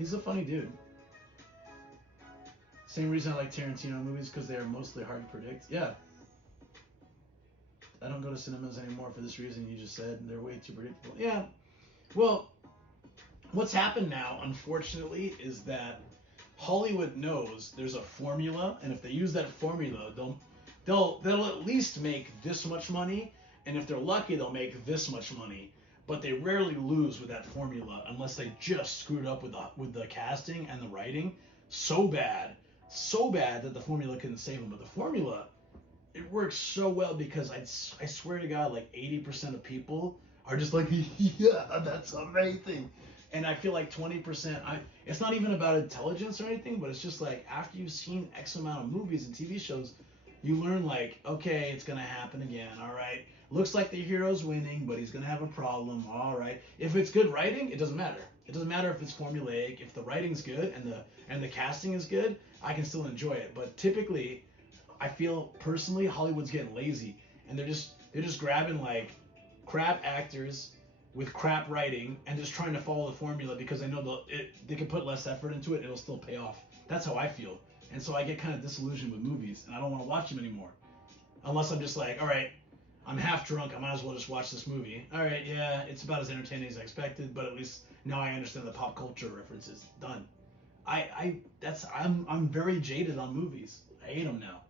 He's a funny dude. Same reason I like Tarantino movies, because they are mostly hard to predict. Yeah, I don't go to cinemas anymore for this reason you just said. They're way too predictable. Yeah. Well, what's happened now, unfortunately, is that Hollywood knows there's a formula, and if they use that formula, they'll at least make this much money, and if they're lucky, they'll make this much money. But they rarely lose with that formula unless they just screwed up with the casting and the writing so bad that the formula couldn't save them. But the formula, it works so well because I swear to God, like 80% of people are just like, yeah, that's amazing. And I feel like 20%, it's not even about intelligence or anything, but it's just like after you've seen X amount of movies and TV shows, you learn like, okay, it's gonna happen again. All right, looks like the hero's winning, but he's gonna have a problem. All right, if it's good writing, it doesn't matter. It doesn't matter if it's formulaic. If the writing's good and the casting is good, I can still enjoy it. But typically, I feel personally Hollywood's getting lazy, and they're just grabbing like crap actors with crap writing and just trying to follow the formula because they know they can put less effort into it, it'll still pay off. That's how I feel. And so I get kind of disillusioned with movies, and I don't want to watch them anymore. Unless I'm just like, all right, I'm half drunk, I might as well just watch this movie. All right, yeah, it's about as entertaining as I expected, but at least now I understand the pop culture references. Done. I'm very jaded on movies. I hate them now.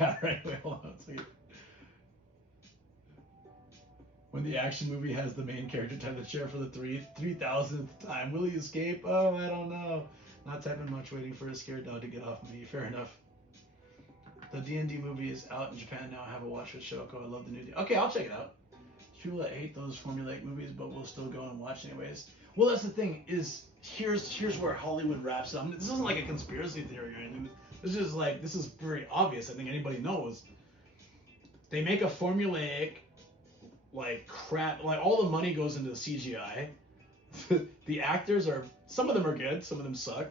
Yeah, right. Wait, hold on a second. When the action movie has the main character tie the chair for the 3,000th time, will he escape? Oh, I don't know. Not typing much, waiting for a scared dog to get off me. Fair enough. The D&D movie is out in Japan now. I have a watch with Shoko. I love the new D. Okay, I'll check it out. There's people that hate those formulaic movies, but will still go and watch anyways. Well, that's the thing. Is here's where Hollywood wraps up. This isn't like a conspiracy theory or anything. This is very obvious. I think anybody knows. They make a formulaic like crap. Like all the money goes into the CGI. The actors are, some of them are good, some of them suck,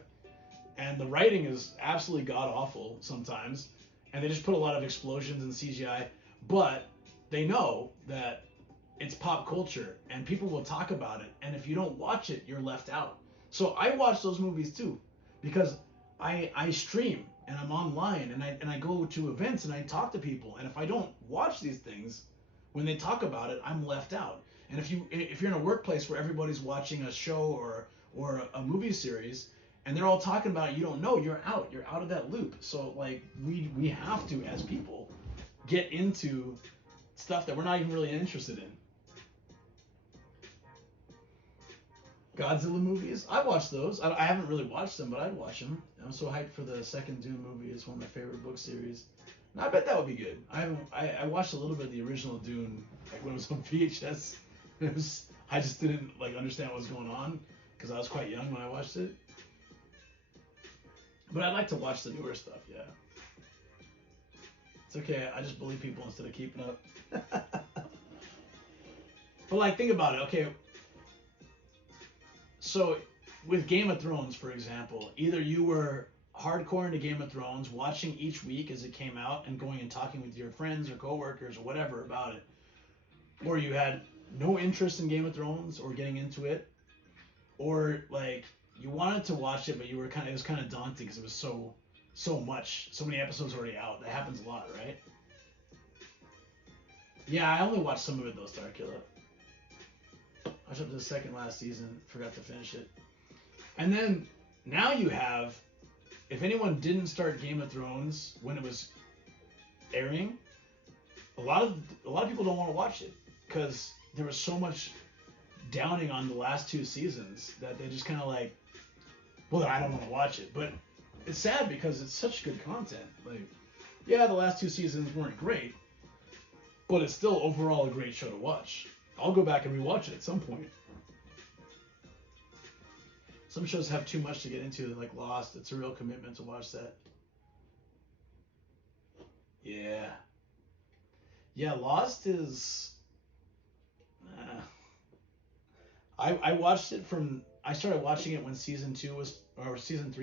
and the writing is absolutely god awful sometimes. And they just put a lot of explosions in CGI, but they know that it's pop culture and people will talk about it. And if you don't watch it, you're left out. So I watch those movies too, because I stream and I'm online and I go to events and I talk to people. And if I don't watch these things, when they talk about it, I'm left out. And if you're in a workplace where everybody's watching a show or a movie series and they're all talking about it, you don't know, you're out. You're out of that loop. So like we have to, as people, get into stuff that we're not even really interested in. Godzilla movies, I watched those. I haven't really watched them, but I'd watch them. I'm so hyped for the second Dune movie. It's one of my favorite book series. And I bet that would be good. I watched a little bit of the original Dune, like when it was on VHS. I just didn't like understand what was going on because I was quite young when I watched it. But I'd like to watch the newer stuff. Yeah, it's okay. I just bully people instead of keeping up. But like, think about it. Okay, so with Game of Thrones, for example, either you were hardcore into Game of Thrones, watching each week as it came out and going and talking with your friends or coworkers or whatever about it, or you had no interest in Game of Thrones or getting into it, or like you wanted to watch it but it was kind of daunting because it was so many episodes already out. That happens a lot, right? Yeah, I only watched some of it though, Starkiller. I watched up to the second last season, forgot to finish it. And then now you have, if anyone didn't start Game of Thrones when it was airing, a lot of people don't want to watch it because there was so much downing on the last two seasons that they just kind of like, well, I don't want to watch it. But it's sad because it's such good content. Like, yeah, the last two seasons weren't great, but it's still overall a great show to watch. I'll go back and rewatch it at some point. Some shows have too much to get into, like Lost. It's a real commitment to watch that. Yeah. Yeah, Lost is. Uh, I watched it from. I started watching it when season 2 was, or season 3